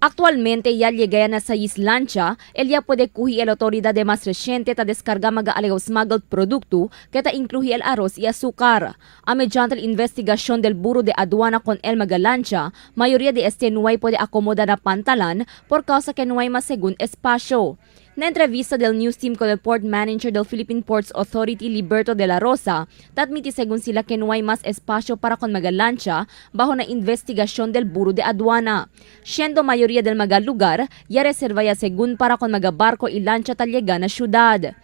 Actualmente, ya llegaya na sa Islandia, ya puede kuhi el autoridad de más reciente ta descarga mag-alegaw smuggled produkto que ta incluhi el arroz y azúcar. A mediante la investigación del Buro de Aduana con el Magalancha, mayoría de este no hay puede acomoda na pantalan por causa que no hay más según espacio. Na entrevista del news team con el port manager del Philippine Ports Authority, Liberto de la Rosa, tatmiti según sila que no hay más espacio para con Magalancha bajo na investigasyon del Buro de Aduana. Siendo mayoría del mga lugar, ya reserva ya según para con mga barko y lancha talyega na syudad.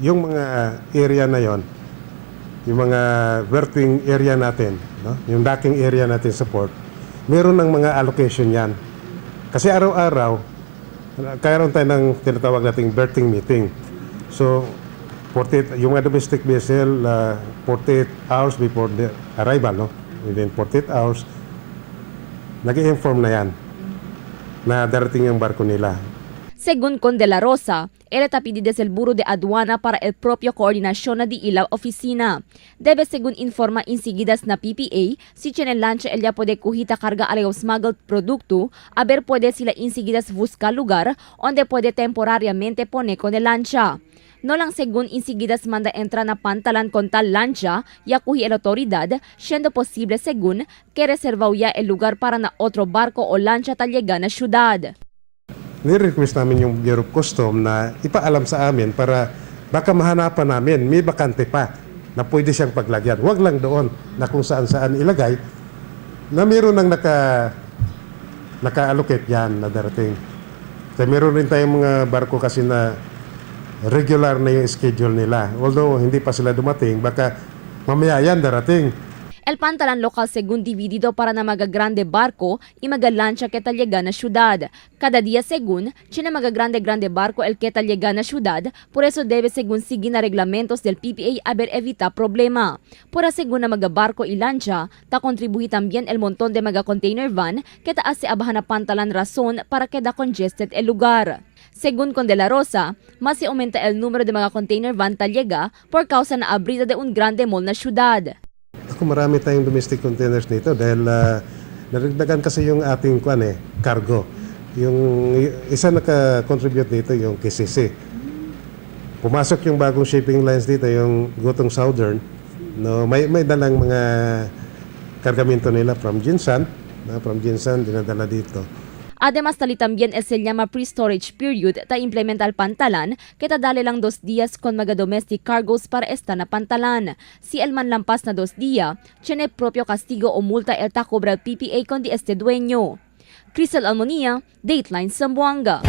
Yung mga area na yon, yung mga berthing area natin, no? Yung docking area natin sa port, meron ng mga allocation yan. Kasi araw-araw, kaya tayo ng tinatawag nating berthing meeting. So, 48, yung mga domestic vessel, 48 hours before the arrival, no? Within 48 hours, nag-i-inform na yan na darating yung barko nila. Según con de la Rosa, el tapidi desde el Buro de Aduana para el propio coordinación na di ilaw oficina. Debe según informa insigidas na PPA, si tienen lancha ella puede kuhita carga alegaw smuggled produkto, haber puede sila insigidas buscar lugar onde puede temporariamente pone con el lancha. No lang según insigidas manda entra na pantalan con tal lancha, ya kuhi el autoridad, siendo posible según que reservao ya el lugar para na otro barco o lancha talyega na syudad. Ni-request namin yung Bureau of Custom na ipaalam sa amin para baka mahanapan namin, may bakante pa na pwede siyang paglagyan. Huwag lang doon na kung saan-saan ilagay na meron nang naka-allocate yan na darating. Kaya meron rin tayong mga barko kasi na regular na yung schedule nila. Although hindi pa sila dumating, baka mamaya yan darating. El pantalan lokal según dividido para na magagrande barco y magalancha que talyega na syudad. Cada día según, china magagrande barco el que talyega na syudad, por eso debe según sigin na reglamentos del PPA haber evita problema. Pura según na magabarco y lancha, ta contribuye también el montón de mga container van que taas se abahan na pantalan razón para queda congested el lugar. Según con de la Rosa, mas se aumenta el número de mga container van talyega por causa na abrida de un grande mall na syudad. Ako marami tayong domestic containers dito dahil naragdagan kasi yung ating cargo. Yung isa naka-contribute dito yung KCC. Pumasok yung bagong shipping lines dito, yung Gotong Southern. No, may dalang mga kargamento nila from Jinsan. From Jinsan, dinadala dito. Además, tali también se llama pre-storage period ta implementa al pantalan que ta dale lang 2 días con mga domestic cargos para esta na pantalan. Si el man lampas na 2 días, tiene propio castigo o multa el ta cobra el PPA con di este dueño. Crisel Almonía, Dateline Zamboanga.